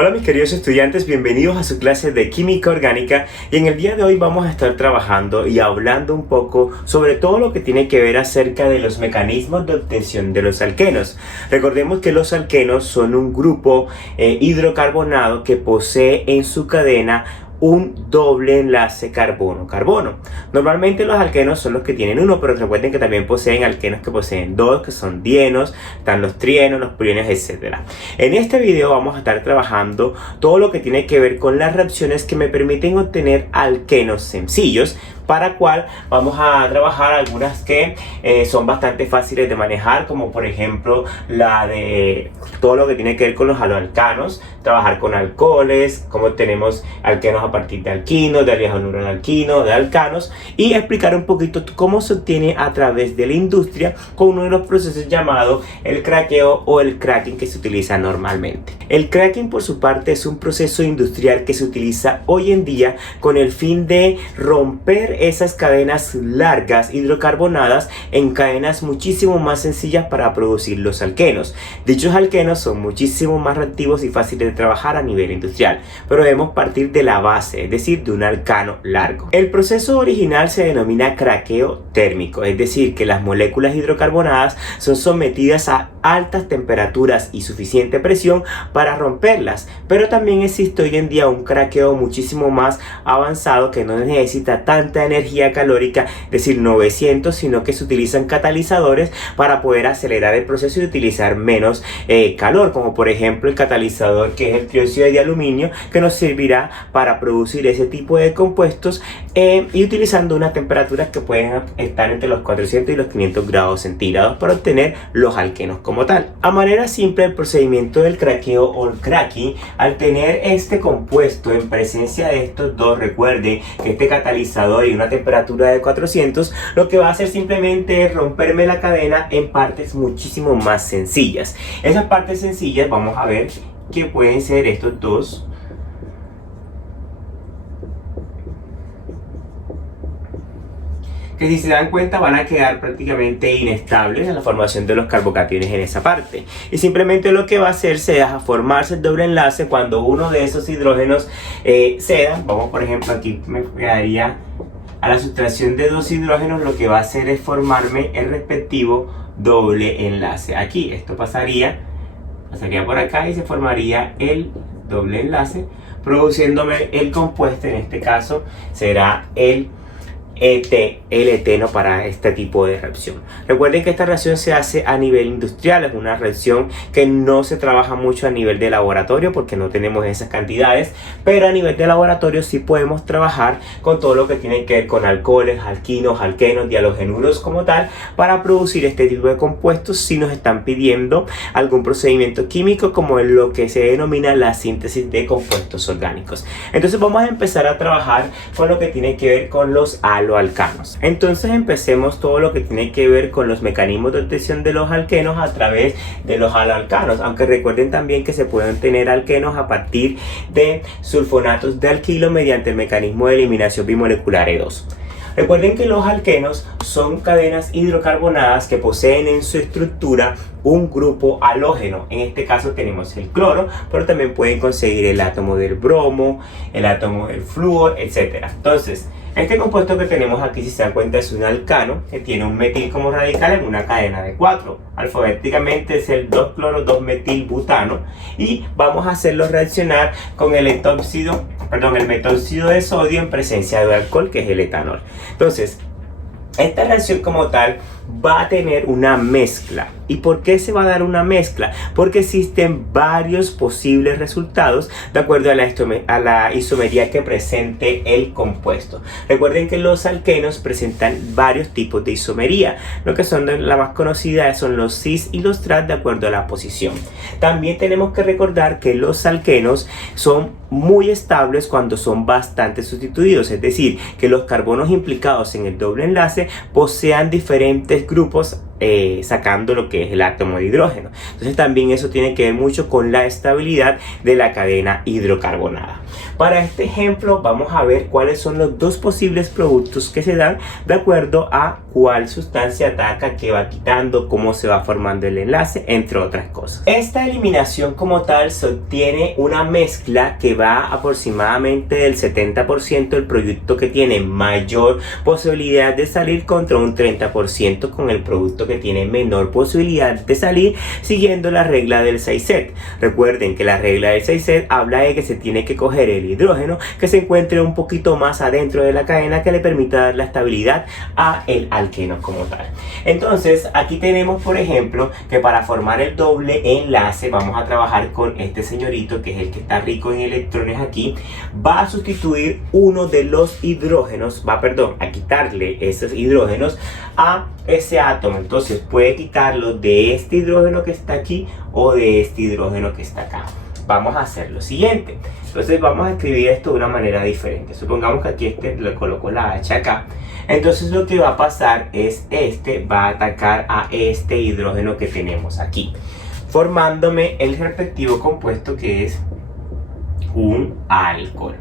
Hola mis queridos estudiantes, bienvenidos a su clase de Química Orgánica y en el día de hoy vamos a estar trabajando y hablando un poco sobre todo lo que tiene que ver acerca de los mecanismos de obtención de los alquenos. Recordemos que los alquenos son un grupo hidrocarbonado que posee en su cadena un doble enlace carbono-carbono. Normalmente los alquenos son los que tienen uno, pero recuerden que también poseen alquenos que poseen dos, que son dienos, están los trienos, los priones, etc. En este video vamos a estar trabajando todo lo que tiene que ver con las reacciones que me permiten obtener alquenos sencillos, para cual vamos a trabajar algunas que son bastante fáciles de manejar, como por ejemplo la de todo lo que tiene que ver con los haloalcanos, trabajar con alcoholes, como tenemos alquenos a partir de alquinos, de aliajonuro de alquinos, de alcanos, y explicar un poquito cómo se obtiene a través de la industria con uno de los procesos llamado el craqueo o el cracking que se utiliza normalmente. El cracking, por su parte, es un proceso industrial que se utiliza hoy en día con el fin de romper esas cadenas largas hidrocarbonadas en cadenas muchísimo más sencillas para producir los alquenos. Dichos alquenos son muchísimo más reactivos y fáciles de trabajar a nivel industrial, pero debemos partir de la base, es decir, de un alcano largo. El proceso original se denomina craqueo térmico, es decir, que las moléculas hidrocarbonadas son sometidas a altas temperaturas y suficiente presión para romperlas, pero también existe hoy en día un craqueo muchísimo más avanzado que no necesita tanta energía calórica, es decir, 900, sino que se utilizan catalizadores para poder acelerar el proceso y utilizar menos calor, como por ejemplo el catalizador que es el trióxido de aluminio, que nos servirá para producir ese tipo de compuestos y utilizando unas temperaturas que pueden estar entre los 400 y los 500 grados centígrados para obtener los alquenos como tal. A manera simple, el procedimiento del craqueo o el cracking, al tener este compuesto en presencia de estos dos, recuerden que este catalizador y una temperatura de 400, lo que va a hacer simplemente es romperme la cadena en partes muchísimo más sencillas. Esas partes sencillas vamos a ver que pueden ser estos dos, que si se dan cuenta van a quedar prácticamente inestables en la formación de los carbocationes en esa parte, y simplemente lo que va a hacerse es a formarse el doble enlace cuando uno de esos hidrógenos ceda. Vamos, por ejemplo, aquí me quedaría a la sustracción de dos hidrógenos, lo que va a hacer es formarme el respectivo doble enlace. Aquí esto pasaría por acá y se formaría el doble enlace, produciéndome el compuesto. En este caso será el eteno para este tipo de reacción. Recuerden que esta reacción se hace a nivel industrial, es una reacción que no se trabaja mucho a nivel de laboratorio porque no tenemos esas cantidades, pero a nivel de laboratorio sí podemos trabajar con todo lo que tiene que ver con alcoholes, alquinos, alquenos, dihalogenuros como tal, para producir este tipo de compuestos si nos están pidiendo algún procedimiento químico como en lo que se denomina la síntesis de compuestos orgánicos. Entonces vamos a empezar a trabajar con lo que tiene que ver con los haloalcanos. Entonces empecemos todo lo que tiene que ver con los mecanismos de obtención de los alquenos a través de los haloalcanos, aunque recuerden también que se pueden tener alquenos a partir de sulfonatos de alquilo mediante el mecanismo de eliminación bimolecular E2. Recuerden que los alquenos son cadenas hidrocarbonadas que poseen en su estructura un grupo halógeno. En este caso tenemos el cloro, pero también pueden conseguir el átomo del bromo, el átomo del flúor, etc. Entonces, este compuesto que tenemos aquí, si se dan cuenta, es un alcano que tiene un metil como radical en una cadena de 4. Alfabéticamente es el 2-cloro-2-metilbutano, y vamos a hacerlo reaccionar con el metóxido de sodio en presencia de alcohol, que es el etanol. Entonces, esta reacción como tal va a tener una mezcla. ¿Y por qué se va a dar una mezcla? Porque existen varios posibles resultados de acuerdo a la isomería que presente el compuesto. Recuerden que los alquenos presentan varios tipos de isomería. Lo que son la más conocida son los cis y los trans de acuerdo a la posición. También tenemos que recordar que los alquenos son muy estables cuando son bastante sustituidos, es decir, que los carbonos implicados en el doble enlace posean diferentes grupos sacando lo que es el átomo de hidrógeno. Entonces también eso tiene que ver mucho con la estabilidad de la cadena hidrocarbonada. Para este ejemplo vamos a ver cuáles son los dos posibles productos que se dan de acuerdo a cuál sustancia ataca, qué va quitando, cómo se va formando el enlace, entre otras cosas. Esta eliminación como tal se obtiene una mezcla que va aproximadamente del 70% del producto que tiene mayor posibilidad de salir contra un 30% con el producto que tiene menor posibilidad de salir, siguiendo la regla del 6Z. Recuerden que la regla del 6Z habla de que se tiene que coger el hidrógeno que se encuentre un poquito más adentro de la cadena, que le permita dar la estabilidad a el alqueno como tal. Entonces aquí tenemos, por ejemplo, que para formar el doble enlace vamos a trabajar con este señorito, que es el que está rico en electrones aquí. Va a sustituir uno de los hidrógenos, a quitarle esos hidrógenos a ese átomo. Entonces puede quitarlo de este hidrógeno que está aquí o de este hidrógeno que está acá. Vamos a hacer lo siguiente. Entonces vamos a escribir esto de una manera diferente. Supongamos que aquí le coloco la H acá. Entonces lo que va a pasar es va a atacar a este hidrógeno que tenemos aquí, formándome el respectivo compuesto, que es un alcohol,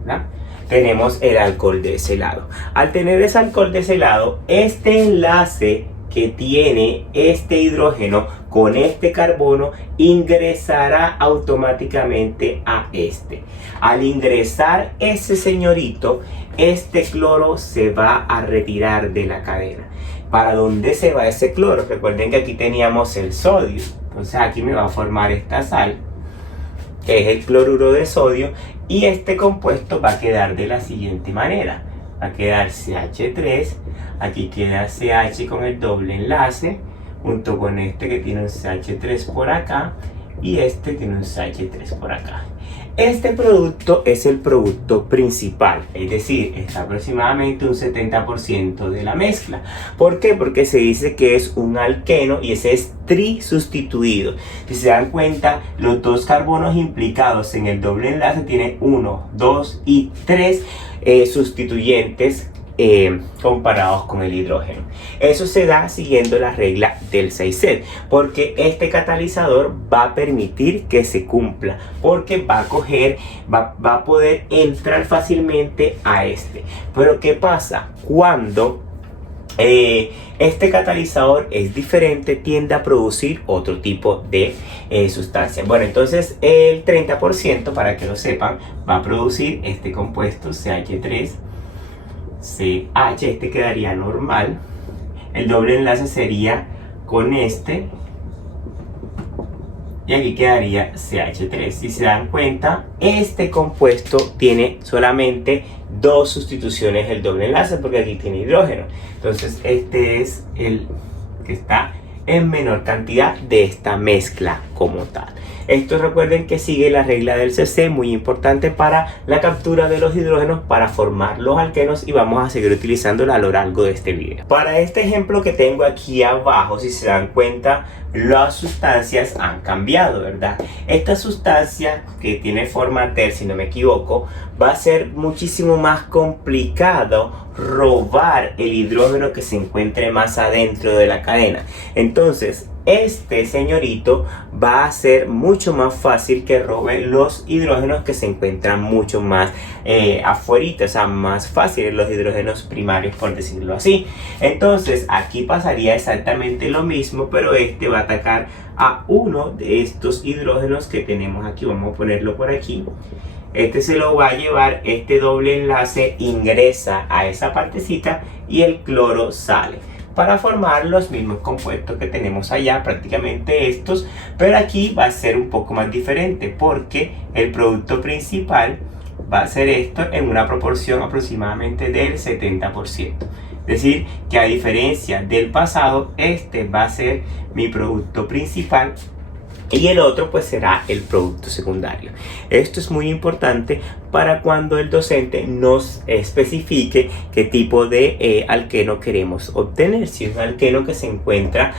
¿verdad? Tenemos el alcohol de ese lado. Al tener ese alcohol de ese lado, este enlace que tiene este hidrógeno con este carbono ingresará automáticamente a este. Al ingresar ese señorito, este cloro se va a retirar de la cadena. ¿Para dónde se va ese cloro? Recuerden que aquí teníamos el sodio. Entonces aquí me va a formar esta sal, que es el cloruro de sodio, y este compuesto va a quedar de la siguiente manera. Va a quedar CH3, aquí queda CH con el doble enlace, junto con este que tiene un CH3 por acá, y este tiene un CH3 por acá. Este producto es el producto principal, es decir, está aproximadamente un 70% de la mezcla. ¿Por qué? Porque se dice que es un alqueno y ese es trisustituido. Si se dan cuenta, los dos carbonos implicados en el doble enlace tienen 1, 2 y 3 sustituyentes comparados con el hidrógeno. Eso se da siguiendo la regla del 6Z, porque este catalizador va a permitir que se cumpla, porque va a poder entrar fácilmente a este. Pero ¿qué pasa? Cuando este catalizador es diferente, tiende a producir otro tipo de sustancia. Bueno, entonces el 30%, para que lo sepan, va a producir este compuesto CH3 CH, este quedaría normal. El doble enlace sería con este, y aquí quedaría CH3. Si se dan cuenta, este compuesto tiene solamente dos sustituciones del doble enlace, porque aquí tiene hidrógeno. Entonces este es el que está en menor cantidad de esta mezcla como tal. Esto, recuerden que sigue la regla del CC, muy importante para la captura de los hidrógenos para formar los alquenos, y vamos a seguir utilizándola a lo largo de este video. Para este ejemplo que tengo aquí abajo, si se dan cuenta, las sustancias han cambiado, ¿verdad? Esta sustancia, que tiene forma TER, si no me equivoco, va a ser muchísimo más complicado robar el hidrógeno que se encuentre más adentro de la cadena. Entonces este señorito va a ser mucho más fácil que robe los hidrógenos que se encuentran mucho más afuerita, o sea, más fáciles, los hidrógenos primarios, por decirlo así. Entonces aquí pasaría exactamente lo mismo, pero este va a atacar a uno de estos hidrógenos que tenemos aquí. Vamos a ponerlo por aquí. Este se lo va a llevar, este doble enlace ingresa a esa partecita y el cloro sale para formar los mismos compuestos que tenemos allá, prácticamente estos, pero aquí va a ser un poco más diferente, porque el producto principal va a ser esto en una proporción aproximadamente del 70%. Es decir, que a diferencia del pasado, este va a ser mi producto principal y el otro pues será el producto secundario. Esto es muy importante para cuando el docente nos especifique qué tipo de alqueno queremos obtener, si es un alqueno que se encuentra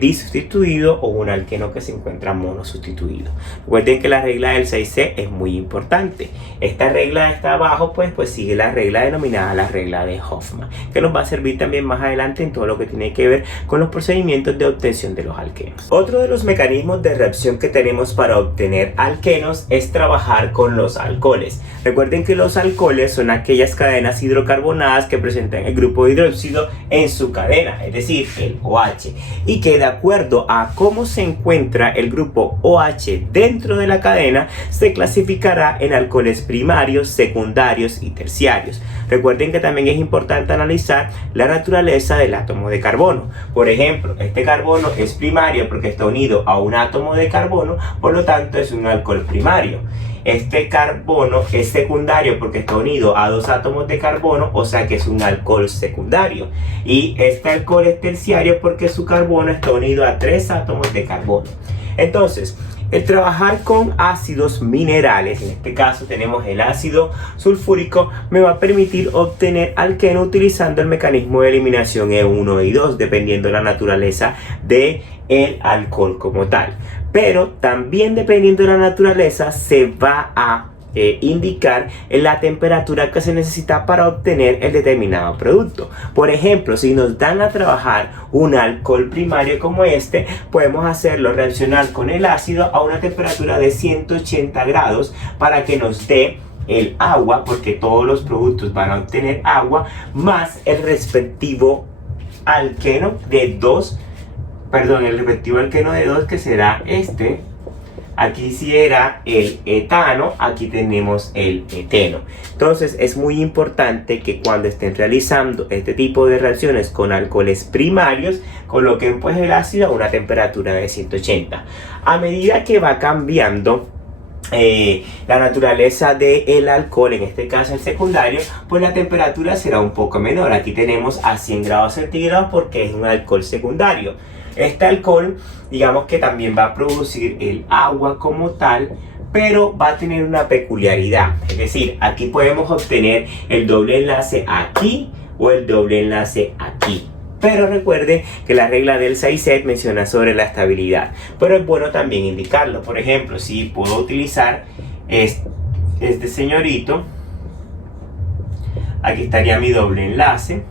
disustituido o un alqueno que se encuentra monosustituido. Recuerden que la regla del 6C es muy importante. Esta regla está abajo, pues sigue la regla denominada la regla de Hoffman, que nos va a servir también más adelante en todo lo que tiene que ver con los procedimientos de obtención de los alquenos. Otro de los mecanismos de reacción que tenemos para obtener alquenos es trabajar con los alcoholes. Recuerden que los alcoholes son aquellas cadenas hidrocarbonadas que presentan el grupo hidróxido en su cadena, es decir, el OH, y que de acuerdo a cómo se encuentra el grupo OH dentro de la cadena, se clasificará en alcoholes primarios, secundarios y terciarios. Recuerden que también es importante analizar la naturaleza del átomo de carbono. Por ejemplo, este carbono es primario porque está unido a un átomo de carbono, por lo tanto es un alcohol primario. Este carbono es secundario porque está unido a dos átomos de carbono, o sea que es un alcohol secundario. Y este alcohol es terciario porque su carbono está unido a tres átomos de carbono. Entonces, el trabajar con ácidos minerales, en este caso tenemos el ácido sulfúrico, me va a permitir obtener alqueno utilizando el mecanismo de eliminación E1 y E2, dependiendo de la naturaleza del alcohol como tal. Pero también dependiendo de la naturaleza se va a indicar la temperatura que se necesita para obtener el determinado producto. Por ejemplo, si nos dan a trabajar un alcohol primario como este, podemos hacerlo reaccionar con el ácido a una temperatura de 180 grados para que nos dé el agua, porque todos los productos van a obtener agua, más el respectivo alqueno de 2, que será este. Aquí sí era el etano, aquí tenemos el eteno. Entonces es muy importante que cuando estén realizando este tipo de reacciones con alcoholes primarios, coloquen pues el ácido a una temperatura de 180. A medida que va cambiando la naturaleza del alcohol, en este caso el secundario, pues la temperatura será un poco menor. Aquí tenemos a 100 grados centígrados porque es un alcohol secundario. Este alcohol, digamos que también va a producir el agua como tal, pero va a tener una peculiaridad. Es decir, aquí podemos obtener el doble enlace aquí o el doble enlace aquí. Pero recuerden que la regla del 6C menciona sobre la estabilidad. Pero es bueno también indicarlo. Por ejemplo, si puedo utilizar este señorito, aquí estaría mi doble enlace.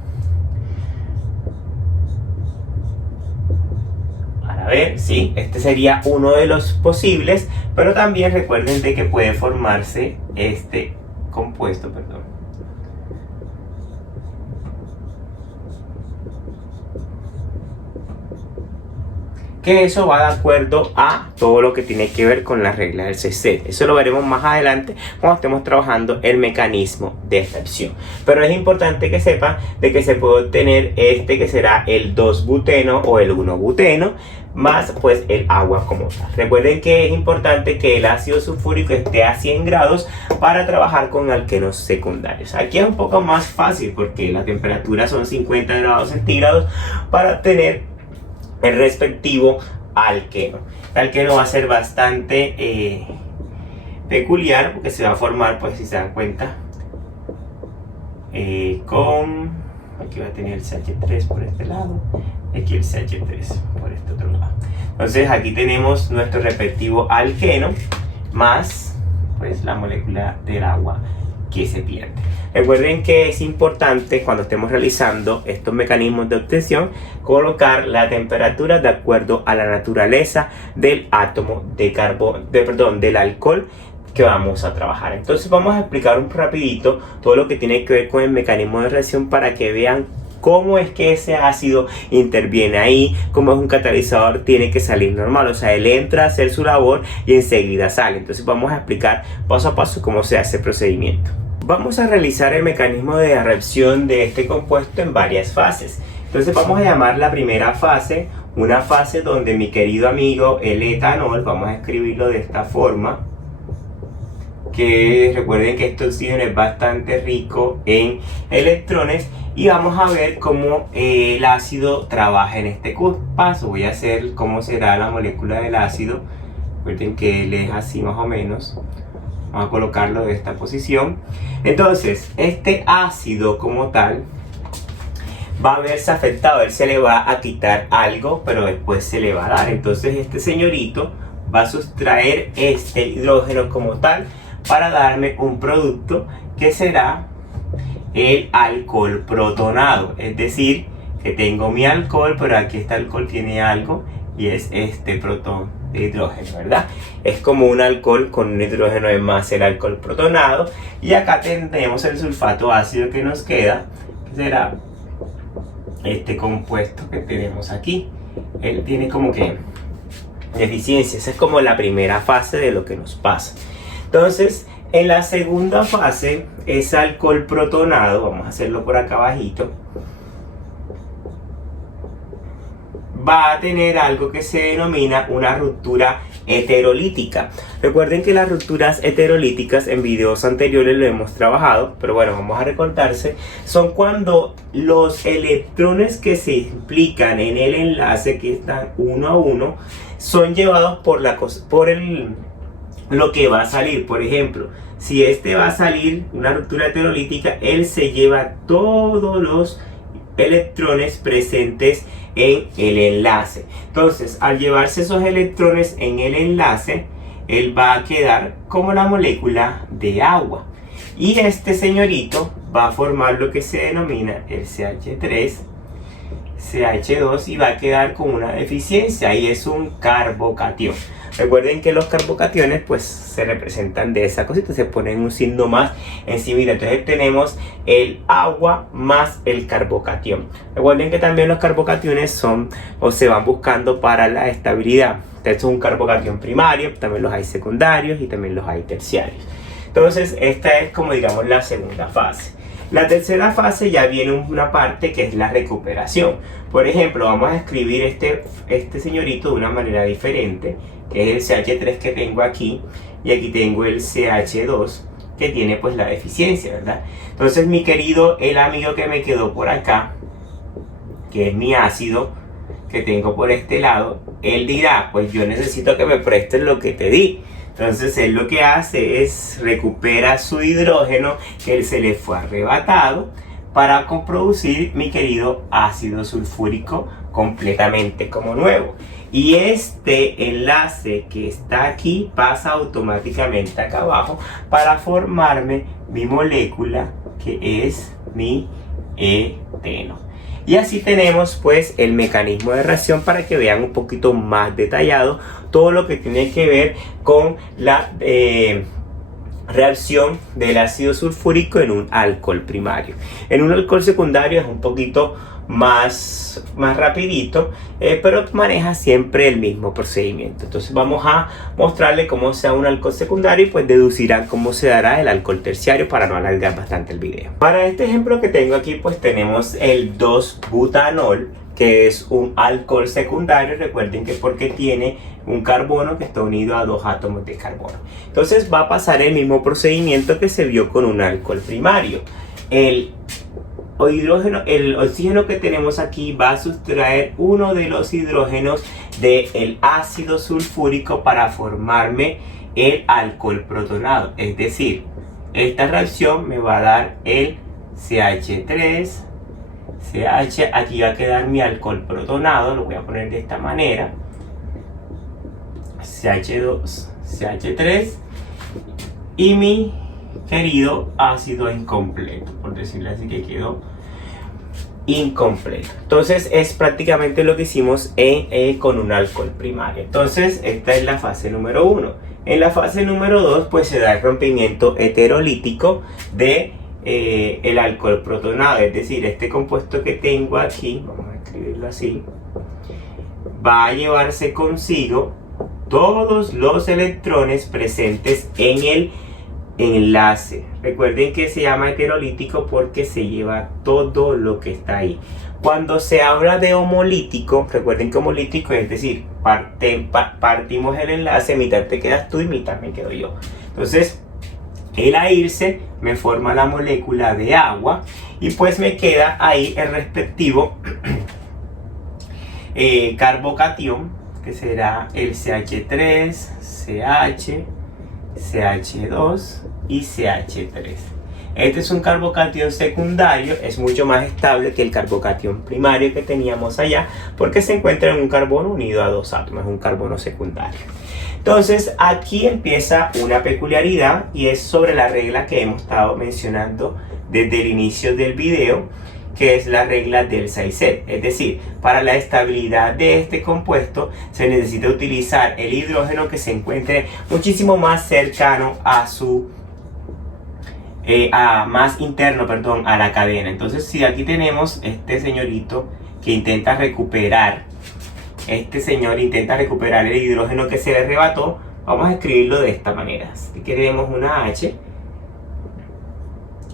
A ver, sí, este sería uno de los posibles, pero también recuerden de que puede formarse este compuesto, que eso va de acuerdo a todo lo que tiene que ver con la regla del 6C. Eso lo veremos más adelante cuando estemos trabajando el mecanismo de reacción. Pero es importante que sepan de que se puede obtener este que será el 2-buteno o el 1-buteno más pues el agua como tal. Recuerden que es importante que el ácido sulfúrico esté a 100 grados para trabajar con alquenos secundarios. Aquí es un poco más fácil porque la temperatura son 50 grados centígrados para obtener el respectivo alqueno. El alqueno va a ser bastante peculiar porque se va a formar, pues si se dan cuenta, aquí va a tener el CH3 por este lado, aquí el CH3 por este otro lado. Entonces aquí tenemos nuestro respectivo alqueno más pues la molécula del agua que se pierde. Recuerden que es importante cuando estemos realizando estos mecanismos de obtención colocar la temperatura de acuerdo a la naturaleza del átomo de del alcohol que vamos a trabajar. Entonces vamos a explicar un rapidito todo lo que tiene que ver con el mecanismo de reacción para que vean cómo es que ese ácido interviene ahí, como es un catalizador tiene que salir normal, o sea, él entra a hacer su labor y enseguida sale. Entonces vamos a explicar paso a paso cómo se hace el procedimiento. Vamos a realizar el mecanismo de reacción de este compuesto en varias fases. Entonces vamos a llamar la primera fase una fase donde mi querido amigo el etanol, vamos a escribirlo de esta forma, que recuerden que este oxígeno es bastante rico en electrones, y vamos a ver cómo el ácido trabaja en este paso. Voy a hacer cómo será la molécula del ácido. Recuerden que él es así más o menos. Vamos a colocarlo de esta posición. Entonces, este ácido como tal va a verse afectado. Él se le va a quitar algo, pero después se le va a dar. Entonces, este señorito va a sustraer este hidrógeno como tal para darme un producto que será el alcohol protonado. Es decir, que tengo mi alcohol, pero aquí este alcohol tiene algo y es este protón de hidrógeno, ¿verdad? Es como un alcohol con un hidrógeno de más, el alcohol protonado. Y acá tenemos el sulfato ácido que nos queda, que será este compuesto que tenemos aquí. Él tiene como que deficiencia. Esa es como la primera fase de lo que nos pasa. Entonces, en la segunda fase, ese alcohol protonado, vamos a hacerlo por acá abajito, va a tener algo que se denomina una ruptura heterolítica. Recuerden que las rupturas heterolíticas en videos anteriores lo hemos trabajado, pero bueno, vamos a recordarse. Son cuando los electrones que se implican en el enlace, que están uno a uno, son llevados por lo que va a salir. Por ejemplo, si este va a salir una ruptura heterolítica, él se lleva todos los electrones presentes en el enlace. Entonces, al llevarse esos electrones en el enlace, él va a quedar como la molécula de agua. Y este señorito va a formar lo que se denomina el CH3, CH2, y va a quedar con una deficiencia, y es un carbocatión. Recuerden que los carbocationes pues se representan de esa cosita, se ponen un signo más encima. Entonces tenemos el agua más el carbocatión. Recuerden que también los carbocationes son o se van buscando para la estabilidad. Este es un carbocatión primario, también los hay secundarios y también los hay terciarios. Entonces esta es como digamos la segunda fase. La tercera fase ya viene una parte que es la recuperación. Por ejemplo, vamos a escribir este señorito de una manera diferente, que es el CH3 que tengo aquí, y aquí tengo el CH2 que tiene pues la deficiencia, ¿verdad? Entonces mi querido, el amigo que me quedó por acá, que es mi ácido que tengo por este lado, él dirá, pues yo necesito que me prestes lo que te di. Entonces él lo que hace es recupera su hidrógeno que él se le fue arrebatado para producir mi querido ácido sulfúrico completamente como nuevo. Y este enlace que está aquí pasa automáticamente acá abajo para formarme mi molécula que es mi eteno. Y así tenemos pues el mecanismo de reacción para que vean un poquito más detallado todo lo que tiene que ver con la reacción del ácido sulfúrico en un alcohol primario. En un alcohol secundario es un poquito más rapidito, pero maneja siempre el mismo procedimiento. Entonces vamos a mostrarle cómo sea un alcohol secundario y pues deducirán cómo se dará el alcohol terciario para no alargar bastante el video. Para este ejemplo que tengo aquí pues tenemos el 2-butanol, que es un alcohol secundario. Recuerden que porque tiene un carbono que está unido a dos átomos de carbono. Entonces va a pasar el mismo procedimiento que se vio con un alcohol primario. El oxígeno que tenemos aquí va a sustraer uno de los hidrógenos del ácido sulfúrico para formarme el alcohol protonado. Es decir, esta reacción me va a dar el CH3, CH, aquí va a quedar mi alcohol protonado, lo voy a poner de esta manera, CH2, CH3, y mi querido ácido incompleto, por decirlo así, que quedó incompleto. Entonces es prácticamente lo que hicimos con un alcohol primario. Entonces esta es la fase número 1. En la fase número 2 pues se da el rompimiento heterolítico de el alcohol protonado, es decir, este compuesto que tengo aquí, vamos a escribirlo así, va a llevarse consigo todos los electrones presentes en el enlace. Recuerden que se llama heterolítico porque se lleva todo lo que está ahí. Cuando se habla de homolítico, recuerden que homolítico es decir, partimos el enlace, mitad te quedas tú y mitad me quedo yo. Entonces el a irse me forma la molécula de agua y pues me queda ahí el respectivo carbocatión, que será el CH3, CH, CH2 y CH3. Este es un carbocatión secundario, es mucho más estable que el carbocatión primario que teníamos allá porque se encuentra en un carbono unido a dos átomos, un carbono secundario. Entonces aquí empieza una peculiaridad y es sobre la regla que hemos estado mencionando desde el inicio del video, que es la regla del 6Z. Es decir, para la estabilidad de este compuesto se necesita utilizar el hidrógeno que se encuentre muchísimo más cercano a su más interno, perdón, a la cadena. Entonces, si aquí tenemos este señorito que intenta recuperar, el hidrógeno que se le arrebató, vamos a escribirlo de esta manera. Aquí tenemos una H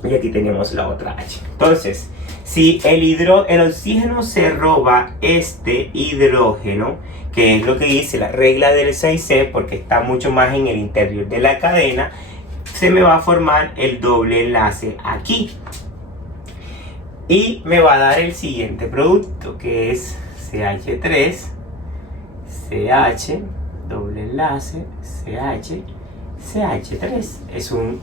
y aquí tenemos la otra H. Entonces, si el oxígeno se roba este hidrógeno, que es lo que dice la regla del 6C, porque está mucho más en el interior de la cadena, se me va a formar el doble enlace aquí y me va a dar el siguiente producto, que es CH3, CH, doble enlace, CH, CH3.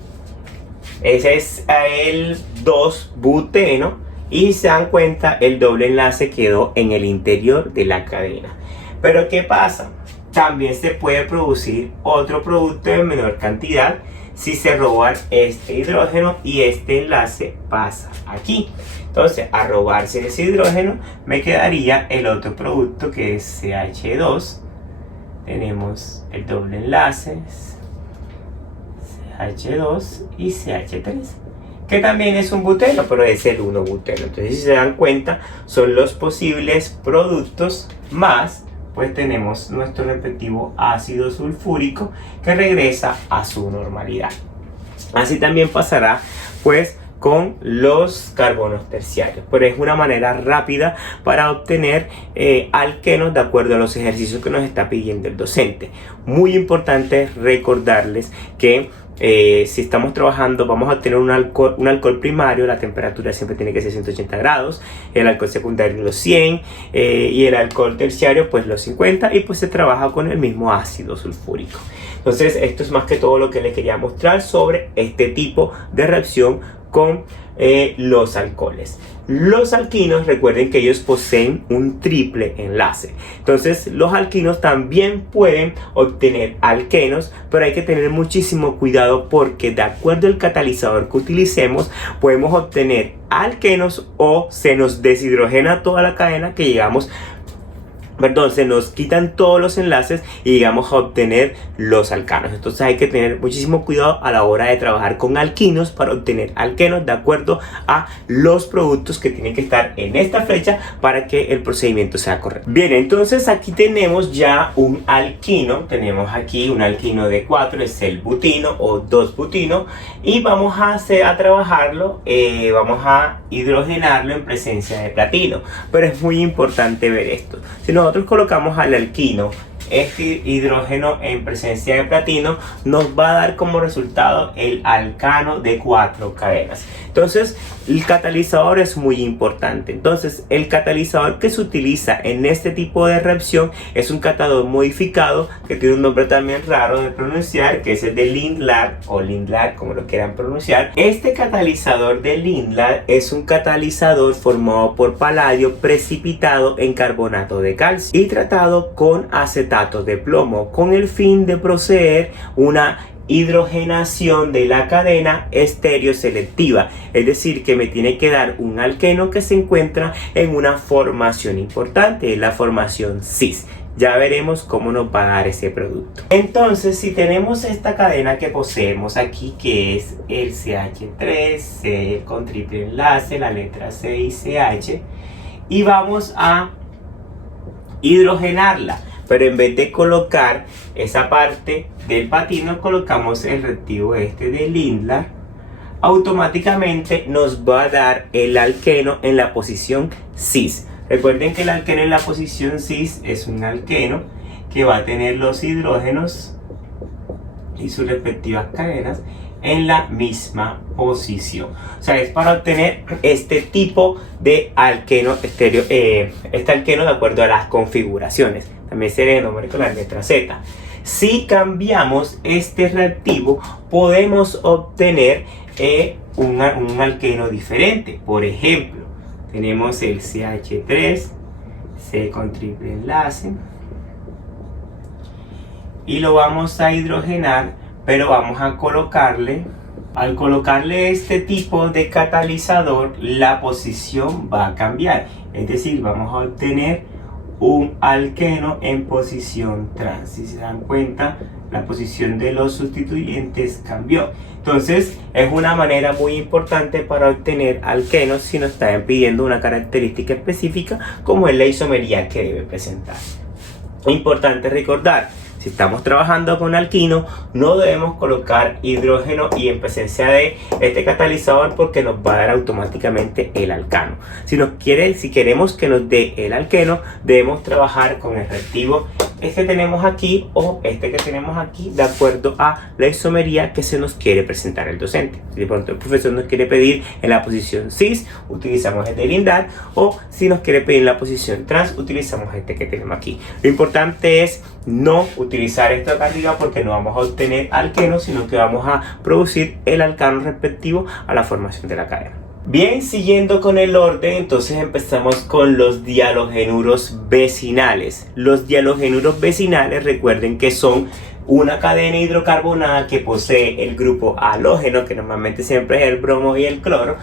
Ese es el 2-buteno y se dan cuenta, el doble enlace quedó en el interior de la cadena. Pero ¿qué pasa? También se puede producir otro producto en menor cantidad si se roban este hidrógeno y este enlace pasa aquí. Entonces, a robarse ese hidrógeno me quedaría el otro producto, que es CH2. Tenemos el doble enlace CH2 y CH3, que también es un buteno, pero es el 1-buteno. Entonces, si se dan cuenta, son los posibles productos más, pues tenemos nuestro respectivo ácido sulfúrico que regresa a su normalidad. Así también pasará pues con los carbonos terciarios, pero es una manera rápida para obtener alquenos de acuerdo a los ejercicios que nos está pidiendo el docente. Muy importante recordarles que si estamos trabajando, vamos a obtener un alcohol primario, la temperatura siempre tiene que ser 180 grados, el alcohol secundario los 100 y el alcohol terciario pues los 50, y pues se trabaja con el mismo ácido sulfúrico. Entonces esto es más que todo lo que les quería mostrar sobre este tipo de reacción con los alcoholes. Los alquinos, recuerden que ellos poseen un triple enlace. Entonces los alquinos también pueden obtener alquenos, pero hay que tener muchísimo cuidado porque de acuerdo al catalizador que utilicemos podemos obtener alquenos o se nos deshidrogena toda la cadena que llegamos. Perdón, se nos quitan todos los enlaces y llegamos a obtener los alcanos. Entonces hay que tener muchísimo cuidado a la hora de trabajar con alquinos para obtener alquenos de acuerdo a los productos que tienen que estar en esta flecha para que el procedimiento sea correcto. Bien, entonces aquí tenemos ya un alquino. Tenemos aquí un alquino de 4, es el butino o 2-butino, y vamos a trabajarlo, vamos a hidrogenarlo en presencia de platino. Pero es muy importante ver esto. Si nosotros colocamos al alquino este hidrógeno en presencia de platino, nos va a dar como resultado el alcano de 4 cadenas. Entonces el catalizador es muy importante. Entonces el catalizador que se utiliza en este tipo de reacción es un catador modificado que tiene un nombre también raro de pronunciar, que es el de Lindlar o Lindlar, como lo quieran pronunciar. Este catalizador de Lindlar es un catalizador formado por paladio precipitado en carbonato de calcio y tratado con acetato de plomo con el fin de proceder una hidrogenación de la cadena estereoselectiva, es decir, que me tiene que dar un alqueno que se encuentra en una formación importante, la formación cis. Ya veremos cómo nos va a dar ese producto. Entonces, si tenemos esta cadena que poseemos aquí, que es el CH3, C con triple enlace, la letra C y CH, y vamos a hidrogenarla, pero en vez de colocar esa parte del platino, colocamos el reactivo este de Lindlar, automáticamente nos va a dar el alqueno en la posición cis. Recuerden que el alqueno en la posición cis es un alqueno que va a tener los hidrógenos y sus respectivas cadenas en la misma posición. O sea, es para obtener este tipo de alqueno este alqueno de acuerdo a las configuraciones. También se le denomina con la letra Z. Si cambiamos este reactivo, podemos obtener un alqueno diferente. Por ejemplo, tenemos el CH3, C con triple enlace, y lo vamos a hidrogenar, pero vamos a colocarle, al colocarle este tipo de catalizador, la posición va a cambiar. Es decir, vamos a obtener un alqueno en posición trans. Si se dan cuenta, la posición de los sustituyentes cambió. Entonces, es una manera muy importante para obtener alquenos si nos están pidiendo una característica específica, como es la isomería que debe presentar. Importante recordar, si estamos trabajando con alquino, no debemos colocar hidrógeno y en presencia de este catalizador, porque nos va a dar automáticamente el alcano. Si queremos que nos dé el alqueno, debemos trabajar con el reactivo este que tenemos aquí o este que tenemos aquí, de acuerdo a la isomería que se nos quiere presentar el docente. Si de pronto el profesor nos quiere pedir en la posición cis, utilizamos este lindar, o si nos quiere pedir en la posición trans, utilizamos este que tenemos aquí. Lo importante es no utilizar esto acá arriba, porque no vamos a obtener alqueno, sino que vamos a producir el alcano respectivo a la formación de la cadena. Bien, siguiendo con el orden, entonces empezamos con los dialogenuros vecinales. Los dialogenuros vecinales, recuerden que son una cadena hidrocarbonada que posee el grupo halógeno, que normalmente siempre es el bromo y el cloro,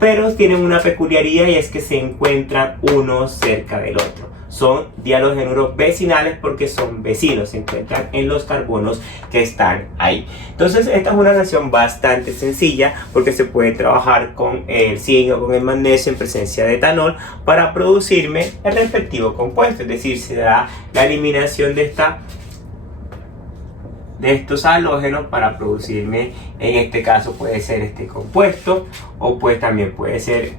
pero tienen una peculiaridad, y es que se encuentran uno cerca del otro. Son dialogenuros vecinales porque son vecinos, se encuentran en los carbonos que están ahí. Entonces esta es una reacción bastante sencilla, porque se puede trabajar con el zinc o con el magnesio en presencia de etanol para producirme el respectivo compuesto. Es decir, se da la eliminación de estos halógenos para producirme, en este caso puede ser este compuesto, o pues también puede ser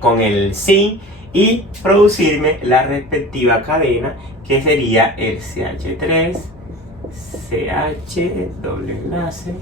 con el zinc, y producirme la respectiva cadena, que sería el CH3, CH, doble enlace,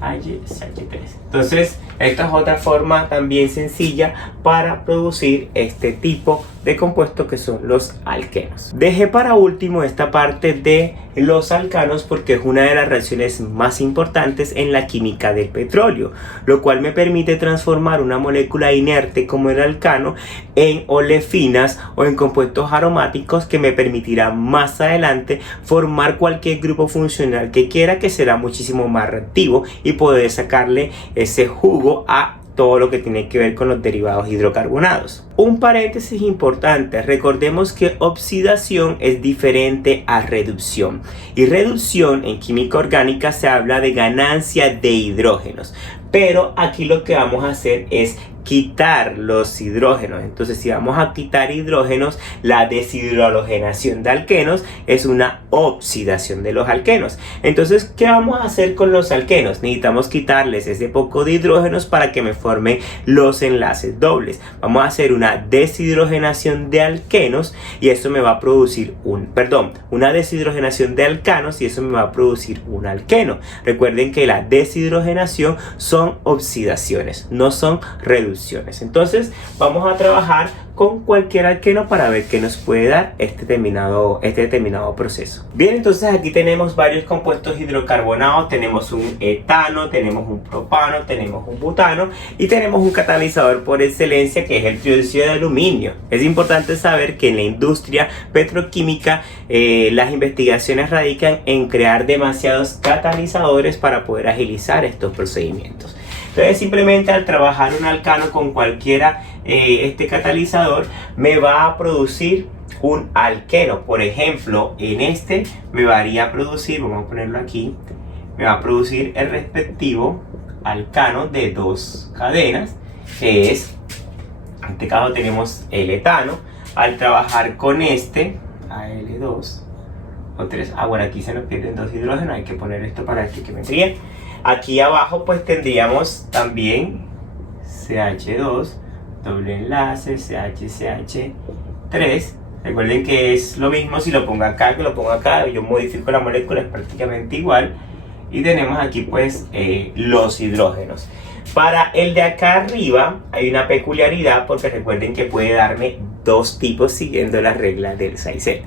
CH3. Entonces, esta es otra forma también sencilla para producir este tipo de compuestos, que son los alquenos. Dejé para último esta parte de los alcanos porque es una de las reacciones más importantes en la química del petróleo, lo cual me permite transformar una molécula inerte como el alcano en olefinas o en compuestos aromáticos, que me permitirá más adelante formar cualquier grupo funcional que quiera, que será muchísimo más reactivo, y poder sacarle ese jugo a todo lo que tiene que ver con los derivados hidrocarbonados. Un paréntesis importante: recordemos que oxidación es diferente a reducción, y reducción en química orgánica se habla de ganancia de hidrógenos, pero aquí lo que vamos a hacer es quitar los hidrógenos. Entonces, si vamos a quitar hidrógenos, la deshidrohalogenación de alquenos es una oxidación de los alquenos. Entonces, ¿qué vamos a hacer con los alquenos? Necesitamos quitarles ese poco de hidrógenos para que me formen los enlaces dobles. Vamos a hacer una deshidrogenación de alquenos, y eso me va a producir una deshidrogenación de alcanos, y eso me va a producir un alqueno. Recuerden que la deshidrogenación son oxidaciones, no son reducciones. Entonces vamos a trabajar con cualquier alqueno para ver qué nos puede dar este determinado proceso. Bien, entonces aquí tenemos varios compuestos hidrocarbonados. Tenemos un etano, tenemos un propano, tenemos un butano, y tenemos un catalizador por excelencia, que es el trióxido de aluminio. Es importante saber que en la industria petroquímica las investigaciones radican en crear demasiados catalizadores para poder agilizar estos procedimientos. Entonces, simplemente al trabajar un alcano con cualquiera este catalizador, me va a producir un alqueno. Por ejemplo, en este me varía a producir, vamos a ponerlo aquí, me va a producir el respectivo alcano de dos cadenas, que es, en este caso tenemos el etano. Al trabajar con este Al2 o 3, bueno, aquí se nos pierden dos hidrógenos, hay que poner esto para que me entre. Aquí abajo pues tendríamos también CH2, doble enlace, CH3. Recuerden que es lo mismo si lo pongo acá que lo pongo acá. Yo modifico la molécula, es prácticamente igual. Y tenemos aquí pues los hidrógenos. Para el de acá arriba hay una peculiaridad, porque recuerden que puede darme dos tipos siguiendo la regla del 6C.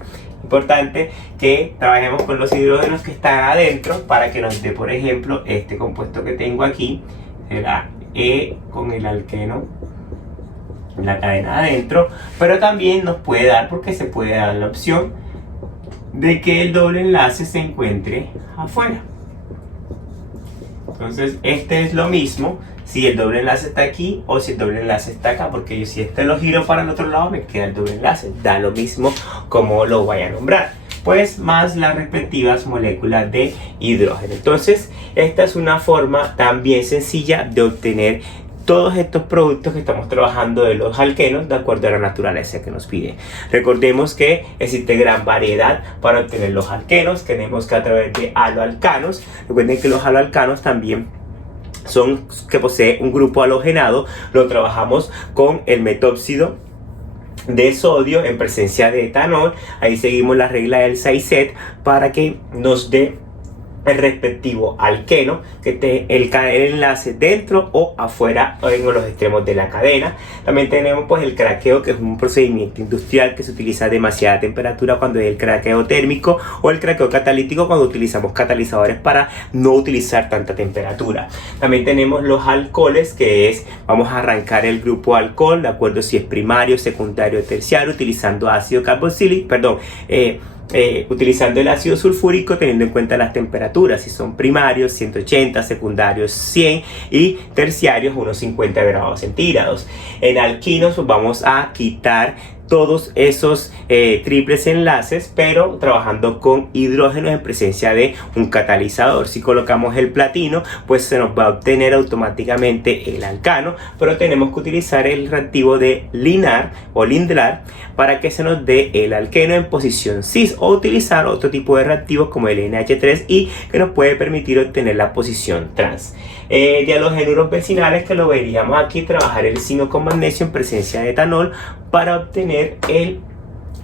Importante que trabajemos con los hidrógenos que están adentro para que nos dé, por ejemplo, este compuesto que tengo aquí, será E con el alqueno en la cadena adentro, pero también nos puede dar, porque se puede dar la opción de que el doble enlace se encuentre afuera. Entonces este es lo mismo si el doble enlace está aquí o si el doble enlace está acá, porque yo si este lo giro para el otro lado me queda el doble enlace, da lo mismo como lo vaya a nombrar, pues más las respectivas moléculas de hidrógeno. Entonces esta es una forma también sencilla de obtener todos estos productos que estamos trabajando de los alquenos de acuerdo a la naturaleza que nos pide. Recordemos que existe gran variedad para obtener los alquenos. Tenemos que a través de haloalcanos. Recuerden que los haloalcanos también son que posee un grupo halogenado. Lo trabajamos con el metóxido de sodio en presencia de etanol. Ahí seguimos la regla del 6-set para que nos dé el respectivo alqueno que esté el enlace dentro o afuera en los extremos de la cadena. También tenemos pues el craqueo, que es un procedimiento industrial que se utiliza a demasiada temperatura cuando es el craqueo térmico, o el craqueo catalítico cuando utilizamos catalizadores para no utilizar tanta temperatura. También tenemos los alcoholes, que es, vamos a arrancar el grupo alcohol de acuerdo si es primario, secundario o terciario, utilizando ácido carboxílico, utilizando el ácido sulfúrico, teniendo en cuenta las temperaturas, si son primarios 180, secundarios 100 y terciarios unos 50 grados centígrados. En alquinos pues vamos a quitar todos esos triples enlaces, pero trabajando con hidrógenos en presencia de un catalizador. Si colocamos el platino, pues se nos va a obtener automáticamente el alcano, pero tenemos que utilizar el reactivo de linar o lindlar para que se nos dé el alqueno en posición cis, o utilizar otro tipo de reactivos como el NH3i, que nos puede permitir obtener la posición trans. De halogenuros vecinales, que lo veríamos aquí, trabajar el zinc con magnesio en presencia de etanol para obtener el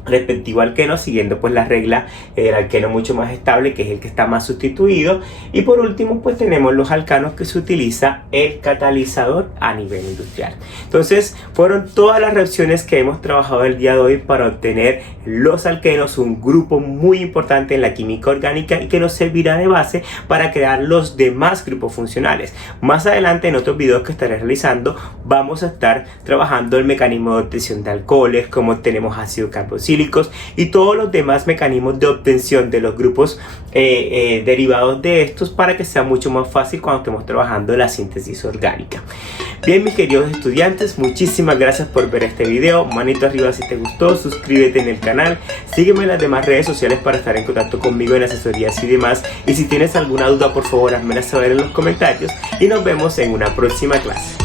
respectivo alqueno, siguiendo pues la regla del alqueno mucho más estable, que es el que está más sustituido. Y por último pues tenemos los alcanos, que se utiliza el catalizador a nivel industrial. Entonces fueron todas las reacciones que hemos trabajado el día de hoy para obtener los alquenos, un grupo muy importante en la química orgánica y que nos servirá de base para crear los demás grupos funcionales. Más adelante, en otros videos que estaré realizando, vamos a estar trabajando el mecanismo de obtención de alcoholes, cómo obtenemos ácido carboxílico y todos los demás mecanismos de obtención de los grupos derivados de estos, para que sea mucho más fácil cuando estemos trabajando la síntesis orgánica. Bien, mis queridos estudiantes, muchísimas gracias por ver este video. Manito arriba si te gustó, suscríbete en el canal, sígueme en las demás redes sociales para estar en contacto conmigo en asesorías y demás. Y si tienes alguna duda, por favor házmela saber en los comentarios y nos vemos en una próxima clase.